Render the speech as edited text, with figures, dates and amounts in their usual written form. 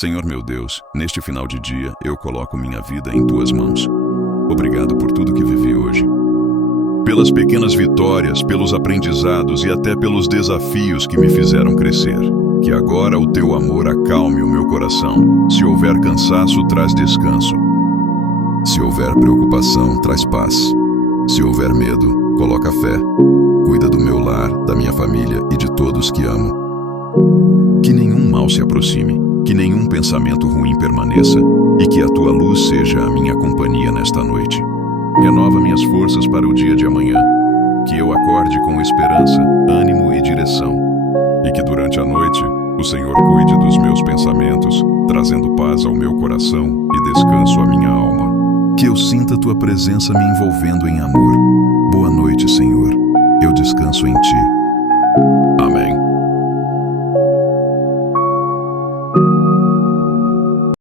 Senhor meu Deus, neste final de dia, eu coloco minha vida em tuas mãos. Obrigado por tudo que vivi hoje. Pelas pequenas vitórias, pelos aprendizados e até pelos desafios que me fizeram crescer. Que agora o teu amor acalme o meu coração. Se houver cansaço, traz descanso. Se houver preocupação, traz paz. Se houver medo, coloca fé. Cuida do meu lar, da minha família e de todos que amo. Que nenhum mal se aproxime, que nenhum pensamento ruim permaneça e que a tua luz seja a minha companhia nesta noite. Renova minhas forças para o dia de amanhã. Que eu acorde com esperança, ânimo e direção. E que durante a noite, o Senhor cuide dos meus pensamentos, trazendo paz ao meu coração e descanso à minha alma. Que eu sinta tua presença me envolvendo em amor. Boa noite, Senhor. Eu descanso em ti.